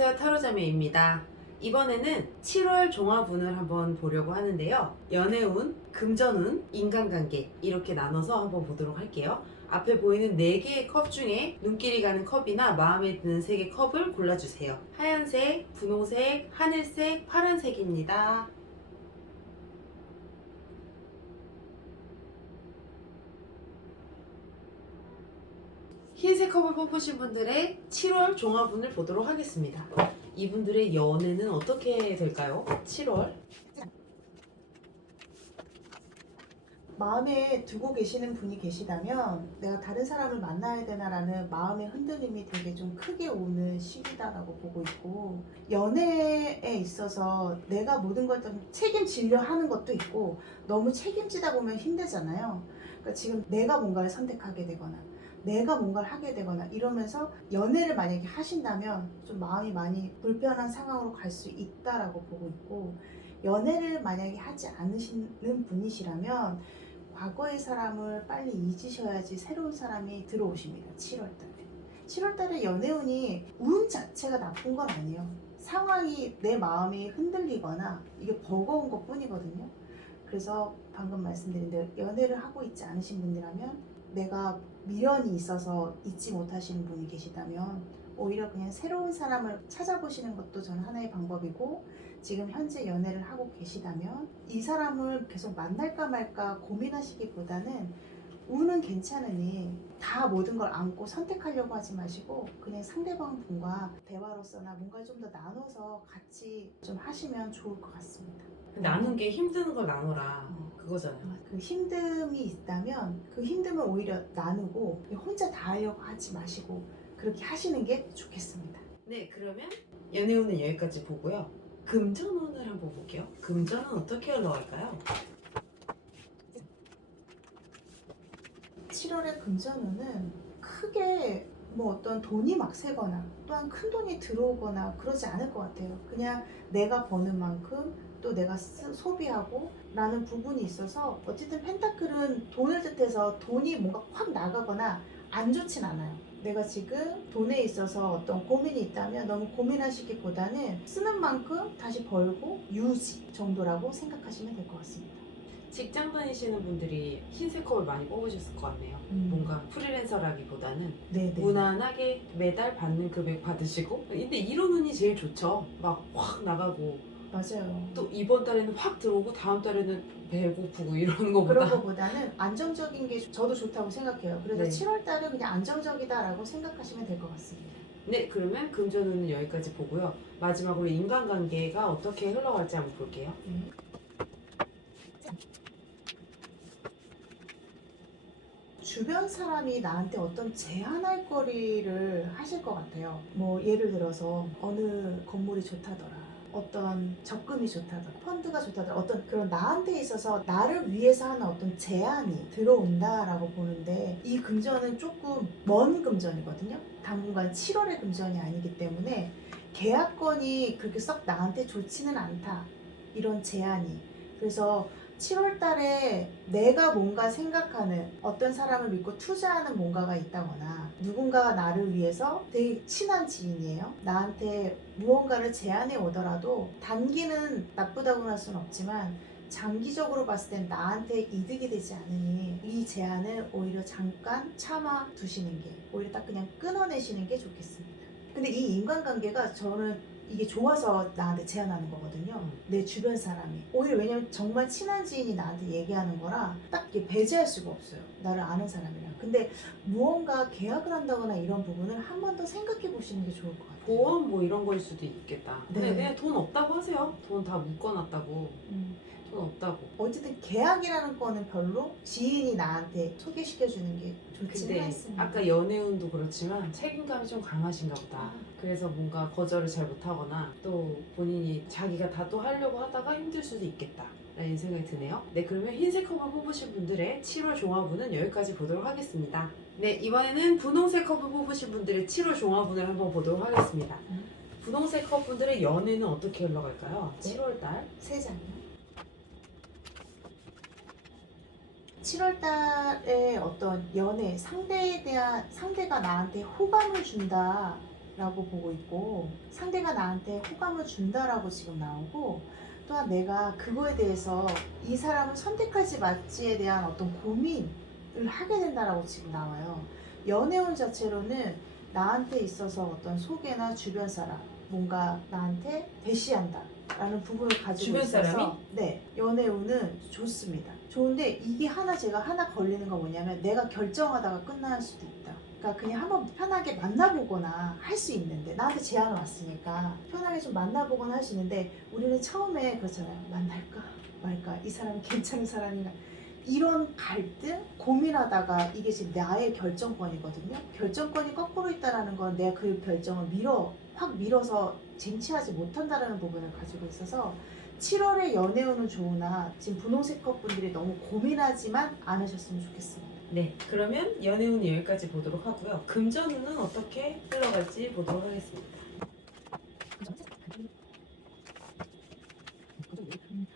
안녕하세요, 타로자매입니다. 이번에는 7월 종합운을 한번 보려고 하는데요. 연애운, 금전운, 인간관계 이렇게 나눠서 한번 보도록 할게요. 앞에 보이는 4개의 컵 중에 눈길이 가는 컵이나 마음에 드는 3개 컵을 골라주세요. 하얀색, 분홍색, 하늘색, 파란색입니다. 흰색 컵을 뽑으신 분들의 7월 종합운을 보도록 하겠습니다. 이분들의 연애는 어떻게 될까요? 7월. 마음에 두고 계시는 분이 계시다면 내가 다른 사람을 만나야 되나라는 마음의 흔들림이 되게 좀 크게 오는 시기다라고 보고 있고, 연애에 있어서 내가 모든 걸 좀 책임지려 하는 것도 있고 너무 책임지다 보면 힘들잖아요. 그러니까 지금 내가 뭔가를 선택하게 되거나 내가 뭔가를 하게 되거나 이러면서 연애를 만약에 하신다면 좀 마음이 많이 불편한 상황으로 갈 수 있다라고 보고 있고, 연애를 만약에 하지 않으시는 분이시라면 과거의 사람을 빨리 잊으셔야지 새로운 사람이 들어오십니다. 7월달에. 7월달에 연애운이 운 자체가 나쁜 건 아니에요. 상황이 내 마음이 흔들리거나 이게 버거운 것 뿐이거든요. 그래서 방금 말씀드린 대로 연애를 하고 있지 않으신 분이라면, 내가 미련이 있어서 잊지 못하시는 분이 계시다면 오히려 그냥 새로운 사람을 찾아보시는 것도 저는 하나의 방법이고, 지금 현재 연애를 하고 계시다면 이 사람을 계속 만날까 말까 고민하시기보다는 운은 괜찮으니 다 모든 걸 안고 선택하려고 하지 마시고 그냥 상대방 분과 대화로서나 뭔가 좀 더 나눠서 같이 좀 하시면 좋을 것 같습니다. 나눈 게 힘든 걸 나눠라. 그거잖아요. 그 힘듦이 있다면 그 힘듦을 오히려 나누고 혼자 다 하려고 하지 마시고 그렇게 하시는 게 좋겠습니다. 네, 그러면 연애운은 여기까지 보고요. 금전운을 한번 볼게요. 금전은 어떻게 흘러갈까요? 7월의 금전운은 크게 뭐 어떤 돈이 막 새거나 또한 큰 돈이 들어오거나 그러지 않을 것 같아요. 그냥 내가 버는 만큼 또 내가 소비하고 라는 부분이 있어서, 어쨌든 펜타클은 돈을 뜻해서 돈이 뭔가 확 나가거나 안 좋진 않아요. 내가 지금 돈에 있어서 어떤 고민이 있다면 너무 고민하시기보다는 쓰는 만큼 다시 벌고 유지 정도라고 생각하시면 될 것 같습니다. 직장 다니시는 분들이 흰색 컵을 많이 뽑으셨을 것 같네요. 뭔가 프리랜서라기보다는 네네. 무난하게 매달 받는 금액 받으시고, 근데 이런 운이 제일 좋죠. 막 확 나가고 맞아요. 또 이번 달에는 확 들어오고 다음 달에는 배고프고 이런 그런 거보다 것보다는 안정적인 게 저도 좋다고 생각해요. 그래서 네. 7월 달은 그냥 안정적이다라고 생각하시면 될 것 같습니다. 네, 그러면 금전운은 여기까지 보고요. 마지막으로 인간관계가 어떻게 흘러갈지 한번 볼게요. 주변 사람이 나한테 어떤 제안할 거리를 하실 것 같아요. 뭐 예를 들어서 어느 건물이 좋다더라, 어떤 적금이 좋다더라, 펀드가 좋다더라, 어떤 그런 나한테 있어서 나를 위해서 하는 어떤 제안이 들어온다라고 보는데, 이 금전은 조금 먼 금전이거든요. 당분간 7월의 금전이 아니기 때문에 계약건이 그렇게 썩 나한테 좋지는 않다, 이런 제안이. 그래서 7월 달에 내가 뭔가 생각하는 어떤 사람을 믿고 투자하는 뭔가가 있다거나, 누군가가 나를 위해서 되게 친한 지인이에요. 나한테 무언가를 제안해 오더라도 단기는 나쁘다고 할 수는 없지만 장기적으로 봤을 땐 나한테 이득이 되지 않으니 이 제안을 오히려 잠깐 참아 두시는 게, 오히려 딱 그냥 끊어내시는 게 좋겠습니다. 근데 이 인간관계가 저는 이게 좋아서 나한테 제안하는 거거든요. 내 주변 사람이. 오히려 왜냐면 정말 친한 지인이 나한테 얘기하는 거라 딱 이게 배제할 수가 없어요. 나를 아는 사람이랑. 근데 무언가 계약을 한다거나 이런 부분을 한 번 더 생각해 보시는 게 좋을 것 같아요. 보험 뭐 이런 거일 수도 있겠다. 네. 근데 그냥 돈 없다고 하세요. 돈 다 묶어놨다고. 돈 없다고. 어쨌든 계약이라는 거는 별로 지인이 나한테 소개시켜주는 게 좋지는 근데 않습니다. 아까 연애운도 그렇지만 책임감이 좀 강하신가 보다. 그래서 뭔가 거절을 잘 못하거나 또 본인이 자기가 다 또 하려고 하다가 힘들 수도 있겠다 라는 생각이 드네요. 네, 그러면 흰색 컵을 뽑으신 분들의 7월 종합운은 여기까지 보도록 하겠습니다. 네, 이번에는 분홍색 컵을 뽑으신 분들의 7월 종합운을 한번 보도록 하겠습니다. 분홍색 컵 분들의 연애는 어떻게 흘러갈까요? 네. 7월달. 세 장이요. 7월 달에 어떤 연애, 상대에 대한, 상대가 나한테 호감을 준다, 라고 보고 있고, 상대가 나한테 호감을 준다라고 지금 나오고, 또한 내가 그거에 대해서 이 사람을 선택할지 말지에 대한 어떤 고민을 하게 된다라고 지금 나와요. 연애운 자체로는 나한테 있어서 어떤 소개나 주변 사람, 뭔가 나한테 대시한다 라는 부분을 가지고 주변 있어서 사람이? 네, 연애운은 좋습니다. 좋은데 이게 제가 하나 걸리는 거 뭐냐면, 내가 결정하다가 끝날 수도 있다. 그러니까 그냥 한번 편하게 만나보거나 할 수 있는데, 나한테 제안을 왔으니까 편하게 좀 만나보거나 할 수 있는데, 우리는 처음에 그렇잖아요. 만날까 말까, 이 사람이 괜찮은 사람인가, 이런 갈등 고민하다가 이게 지금 나의 결정권이거든요. 결정권이 거꾸로 있다라는 건 내가 그 결정을 확 밀어서 쟁취하지 못한다라는 부분을 가지고 있어서, 7월에 연애운은 좋으나 지금 분홍색 컵분들이 너무 고민하지만 않으셨으면 좋겠습니다. 네, 그러면 연애운은 여기까지 보도록 하고요. 금전운은 어떻게 흘러갈지 보도록 하겠습니다.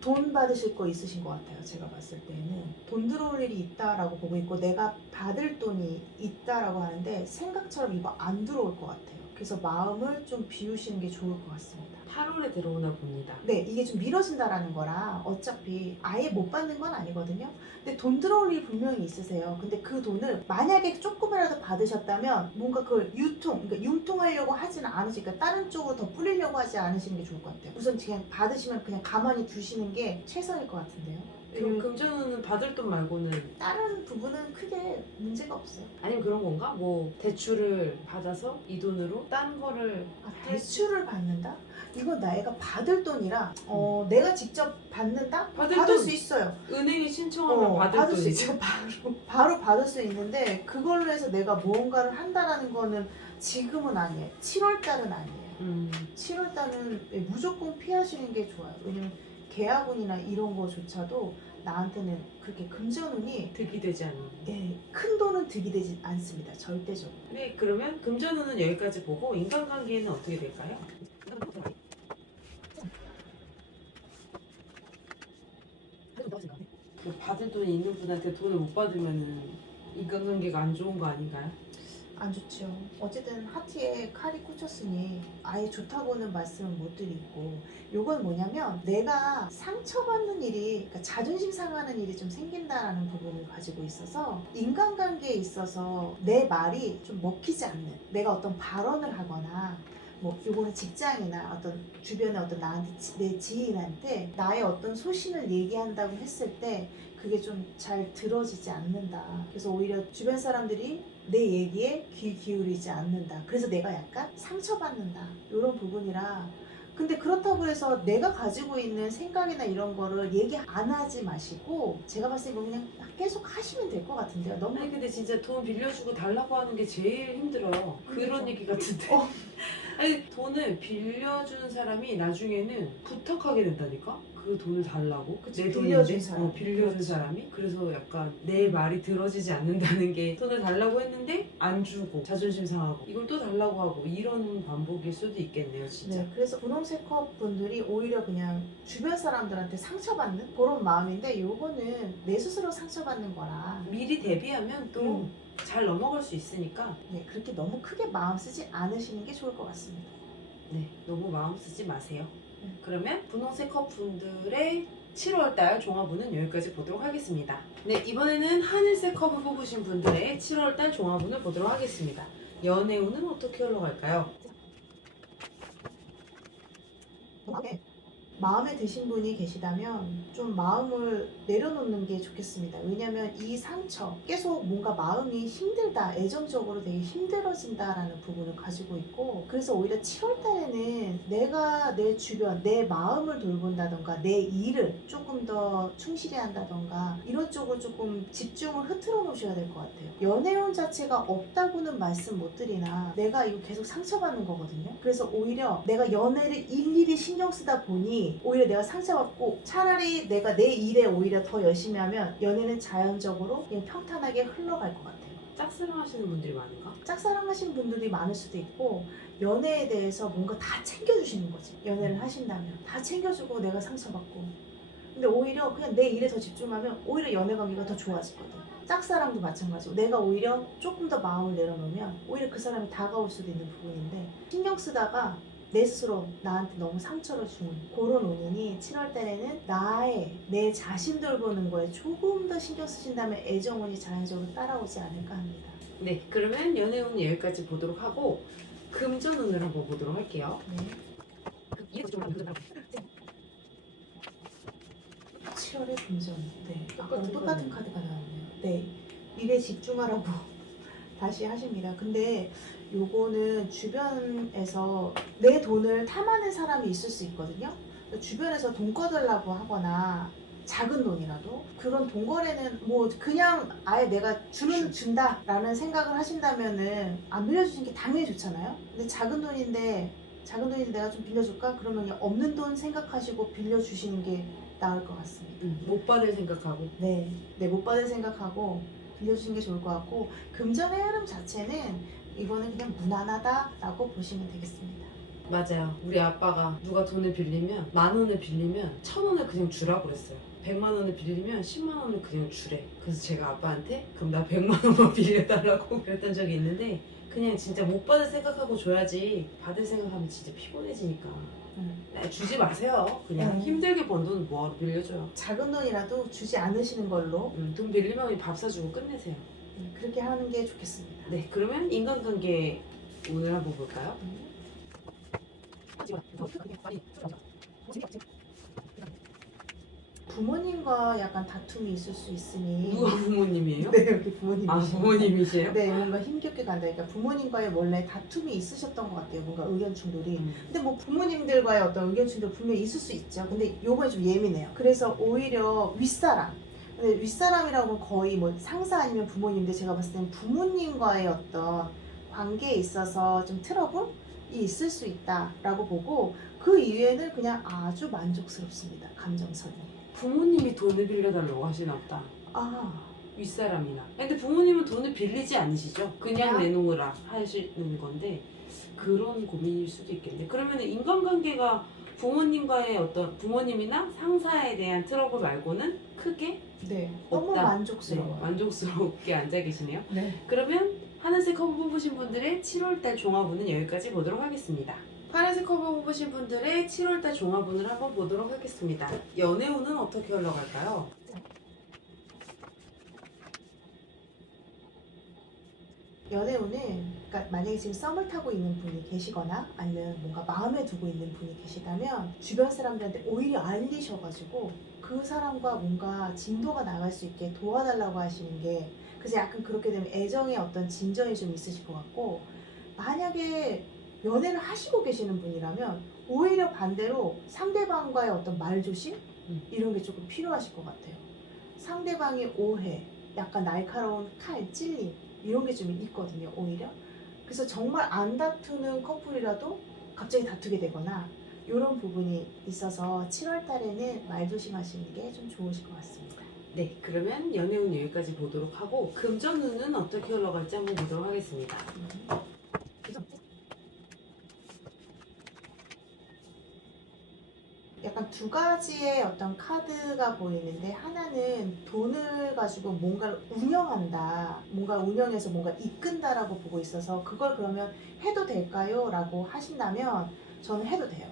돈 받으실 거 있으신 것 같아요. 제가 봤을 때는 돈 들어올 일이 있다라고 보고 있고, 내가 받을 돈이 있다라고 하는데 생각처럼 이거 안 들어올 것 같아요. 그래서 마음을 좀 비우시는 게 좋을 것 같습니다. 8월에 들어오나 봅니다. 네, 이게 좀 미뤄진다라는 거라 어차피 아예 못 받는 건 아니거든요. 근데 돈 들어올 일 분명히 있으세요. 근데 그 돈을 만약에 조금이라도 받으셨다면 뭔가 그걸 그러니까 융통하려고 하지는 않으시니까 다른 쪽으로 더 뿌리려고 하지 않으시는 게 좋을 것 같아요. 우선 그냥 받으시면 그냥 가만히 두시는 게 최선일 것 같은데요. 그럼 금전운은 받을 돈 말고는 다른 부분은 크게 문제가 없어요. 아니면 그런 건가? 뭐 대출을 받아서 이 돈으로 딴 거를 대출을 받는다? 이건 내가 받을 돈이라 내가 직접 받는다? 받을 받을 돈. 수 있어요. 은행에 신청하면 받을 수 돈이지. 있어요. 바로 받을 수 있는데, 그걸로 해서 내가 무언가를 한다라는 거는 지금은 아니에요. 7월 달은 아니에요. 7월 달은 무조건 피하시는 게 좋아요. 왜냐면 계약운이나 이런 거조차도 나한테는 그렇게 금전운이 득이 되지 않는. 큰 돈은 득이 되지 않습니다. 절대적으로. 네, 그러면 금전운은 여기까지 보고 인간관계는 어떻게 될까요? 그 받을 돈이 있는 분한테 돈을 못 받으면은 인간관계가 안 좋은 거 아닌가요? 안 좋죠. 어쨌든 하트에 칼이 꽂혔으니 아예 좋다고는 말씀을 못 드리고, 요건 뭐냐면 내가 상처받는 일이, 그러니까 자존심 상하는 일이 좀 생긴다라는 부분을 가지고 있어서, 인간관계에 있어서 내 말이 좀 먹히지 않는, 내가 어떤 발언을 하거나 뭐 요거는 직장이나 어떤 주변에 어떤 나한테 내 지인한테 나의 어떤 소신을 얘기한다고 했을 때 그게 좀 잘 들어지지 않는다. 그래서 오히려 주변 사람들이 내 얘기에 귀 기울이지 않는다. 그래서 내가 약간 상처받는다. 이런 부분이라. 근데 그렇다고 해서 내가 가지고 있는 생각이나 이런 거를 얘기 안 하지 마시고, 제가 봤을 때 이거 그냥 계속 하시면 될 것 같은데요. 너무 아니 근데 진짜 돈 빌려주고 달라고 하는 게 제일 힘들어요. 그런 힘들죠. 얘기 같은데. 아니 돈을 빌려주는 사람이 나중에는 부탁하게 된다니까? 그 돈을 달라고? 그치, 내 빌려준 돈인데? 사람. 빌려준 그렇지. 사람이? 그래서 약간 내 말이 들어지지 않는다는 게, 돈을 달라고 했는데 안 주고 자존심 상하고 이걸 또 달라고 하고 이런 반복일 수도 있겠네요 진짜. 네, 그래서 분홍색 컵 분들이 오히려 그냥 주변 사람들한테 상처받는 그런 마음인데, 요거는 내 스스로 상처받는 거라 미리 대비하면 또 잘 넘어갈 수 있으니까. 네, 그렇게 너무 크게 마음 쓰지 않으시는 게 좋을 것 같습니다. 네, 너무 마음 쓰지 마세요. 네. 그러면 분홍색 컵분들의 7월달 종합운은 여기까지 보도록 하겠습니다. 네, 이번에는 하늘색 컵을 뽑으신 분들의 7월달 종합운을 보도록 하겠습니다. 연애운은 어떻게 흘러갈까요? 마음에 드신 분이 계시다면 좀 마음을 내려놓는 게 좋겠습니다. 왜냐면 이 상처, 계속 뭔가 마음이 힘들다, 애정적으로 되게 힘들어진다라는 부분을 가지고 있고, 그래서 오히려 7월 달에는 내가 내 주변, 내 마음을 돌본다던가 내 일을 조금 더 충실히 한다던가 이런 쪽으로 조금 집중을 흐트러 놓으셔야 될 것 같아요. 연애운 자체가 없다고는 말씀 못 드리나, 내가 이거 계속 상처받는 거거든요. 그래서 오히려 내가 연애를 일일이 신경 쓰다 보니 오히려 내가 상처받고, 차라리 내가 내 일에 오히려 더 열심히 하면 연애는 자연적으로 그냥 평탄하게 흘러갈 것 같아요. 짝사랑 하시는 분들이 많은가? 짝사랑하시는 분들이 많을 수도 있고, 연애에 대해서 뭔가 다 챙겨주시는 거지. 연애를 하신다면 다 챙겨주고 내가 상처받고, 근데 오히려 그냥 내 일에 더 집중하면 오히려 연애 관계가 더 좋아지거든. 짝사랑도 마찬가지고 내가 오히려 조금 더 마음을 내려놓으면 오히려 그 사람이 다가올 수도 있는 부분인데 신경 쓰다가 내 스스로 나한테 너무 상처를 주는 그런 운이니 7월 달에는 내 자신 돌보는 거에 조금 더 신경 쓰신다면 애정운이 자연적으로 따라오지 않을까 합니다. 네, 그러면 연애운 여기까지 보도록 하고 금전운을 한번 보도록 할게요. 네. 7월의 금전. 네. 아까랑 똑같은 카드가 나왔네요. 네. 일에 집중하라고 다시 하십니다. 근데 요거는 주변에서 내 돈을 탐하는 사람이 있을 수 있거든요. 주변에서 돈 꺼달라고 하거나 작은 돈이라도 그런 돈 거래는 뭐 그냥 아예 내가 준다라는 생각을 하신다면은 안 빌려주시는 게 당연히 좋잖아요. 근데 작은 돈인데 내가 좀 빌려줄까? 그러면 그냥 없는 돈 생각하시고 빌려주시는 게 나을 것 같습니다. 못 받을 생각하고. 네, 못 받을 생각하고 빌려주시는 게 좋을 것 같고 금전의 흐름 자체는 이거는 그냥 무난하다라고 보시면 되겠습니다. 맞아요. 우리 아빠가 누가 돈을 빌리면 10,000원을 빌리면 1,000원을 그냥 주라고 그랬어요. 100만 원을 빌리면 10만 원을 그냥 주래. 그래서 제가 아빠한테 그럼 나 100만 원만 빌려달라고 그랬던 적이 있는데 그냥 진짜 못 받을 생각하고 줘야지 받을 생각하면 진짜 피곤해지니까 주지 마세요. 그냥 힘들게 번 돈 뭐하러 빌려줘요. 작은 돈이라도 주지 않으시는 걸로 돈 빌리면 밥 사주고 끝내세요. 그렇게 하는 게 좋겠습니다. 네, 그러면 인간관계 오늘 한번 볼까요? 부모님과 약간 다툼이 있을 수 있으니 누가 부모님이에요? 네, 여기 부모님이시죠. 아, 부모님이세요? 네, 뭔가 힘겹게 간다. 그러니까 부모님과의 원래 다툼이 있으셨던 것 같아요. 뭔가 의견 충돌이. 근데 뭐 부모님들과의 어떤 의견 충돌 분명히 있을 수 있죠. 근데 요번에 좀 예민해요. 그래서 오히려 윗사람. 근데 윗사람이라고 하면 거의 뭐 상사 아니면 부모님인데 제가 봤을 때는 부모님과의 어떤 관계에 있어서 좀 트러블이 있을 수 있다라고 보고 그 이외에는 그냥 아주 만족스럽습니다. 감정선이. 부모님이 돈을 빌려달라고 하시나 보다. 아, 윗사람이나. 근데 부모님은 돈을 빌리지 않으시죠? 그냥 내놓으라 하시는 건데 그런 고민일 수도 있겠네. 그러면 인간관계가 부모님과의 어떤 부모님이나 상사에 대한 트러블 말고는 크게 네, 너무 없다. 만족스러워요. 네, 만족스럽게 앉아 계시네요. 네. 그러면 하늘색 커브 뽑으신 분들의 7월달 종합운은 여기까지 보도록 하겠습니다. 파란색 커브 뽑으신 분들의 7월달 종합운을 한번 보도록 하겠습니다. 연애운은 어떻게 흘러갈까요? 연애운은 그러니까 만약에 지금 썸을 타고 있는 분이 계시거나 아니면 뭔가 마음에 두고 있는 분이 계시다면 주변 사람들한테 오히려 알리셔가지고 그 사람과 뭔가 진도가 나갈 수 있게 도와달라고 하시는 게 그래서 약간 그렇게 되면 애정의 어떤 진전이 좀 있으실 것 같고 만약에 연애를 하시고 계시는 분이라면 오히려 반대로 상대방과의 어떤 말조심 이런 게 조금 필요하실 것 같아요. 상대방의 오해, 약간 날카로운 칼, 찔림 이런 게 좀 있거든요, 오히려. 그래서 정말 안 다투는 커플이라도 갑자기 다투게 되거나 이런 부분이 있어서 7월 달에는 말 조심하시는 게 좀 좋으실 것 같습니다. 네, 그러면 연애운 여기까지 보도록 하고 금전운은 어떻게 흘러갈지 한번 보도록 하겠습니다. 약간 두 가지의 어떤 카드가 보이는데 하나는 돈을 가지고 뭔가를 운영한다, 뭔가 운영해서 뭔가 이끈다라고 보고 있어서 그걸 그러면 해도 될까요? 라고 하신다면 저는 해도 돼요.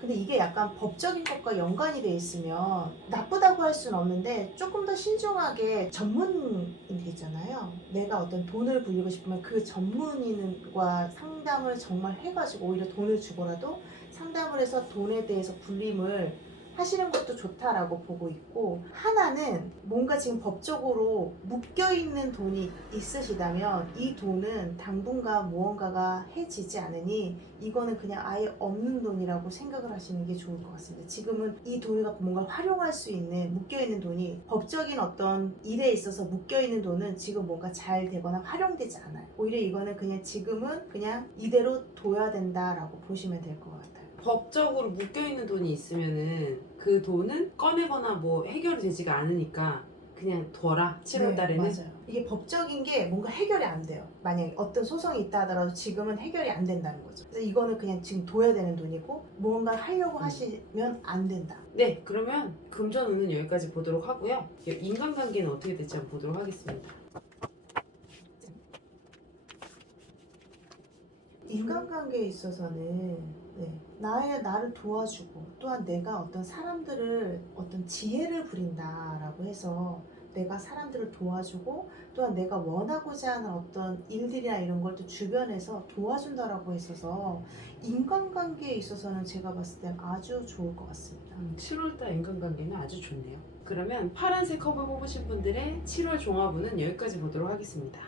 근데 이게 약간 법적인 것과 연관이 돼 있으면 나쁘다고 할 수는 없는데 조금 더 신중하게 전문인 돼 있잖아요. 내가 어떤 돈을 불리고 싶으면 그 전문인과 상담을 정말 해가지고 오히려 돈을 주고라도 상담을 해서 돈에 대해서 불림을 하시는 것도 좋다라고 보고 있고 하나는 뭔가 지금 법적으로 묶여있는 돈이 있으시다면 이 돈은 당분간 무언가가 해지지 않으니 이거는 그냥 아예 없는 돈이라고 생각을 하시는 게 좋을 것 같습니다. 지금은 이 돈을 갖고 뭔가 활용할 수 있는 묶여있는 돈이 법적인 어떤 일에 있어서 묶여있는 돈은 지금 뭔가 잘 되거나 활용되지 않아요. 오히려 이거는 그냥 지금은 그냥 이대로 둬야 된다라고 보시면 될 것 같아요. 법적으로 묶여있는 돈이 있으면은 그 돈은 꺼내거나 뭐 해결이 되지가 않으니까 그냥 둬라. 7월 네, 달에는. 맞아요. 이게 법적인 게 뭔가 해결이 안 돼요. 만약에 어떤 소송이 있다 하더라도 지금은 해결이 안 된다는 거죠. 그래서 이거는 그냥 지금 둬야 되는 돈이고 뭔가 하려고 하시면 안 된다. 네, 그러면 금전운은 여기까지 보도록 하고요. 인간관계는 어떻게 될지 한번 보도록 하겠습니다. 인간관계에 있어서는 나를 도와주고 또한 내가 어떤 사람들을 어떤 지혜를 부린다라고 해서 내가 사람들을 도와주고 또한 내가 원하고자 하는 어떤 일들이나 이런 걸 또 주변에서 도와준다라고 했어서 인간관계에 있어서는 제가 봤을 땐 아주 좋을 것 같습니다. 7월달 인간관계는 아주 좋네요. 그러면 파란색 컵을 뽑으신 분들의 7월 종합운은 여기까지 보도록 하겠습니다.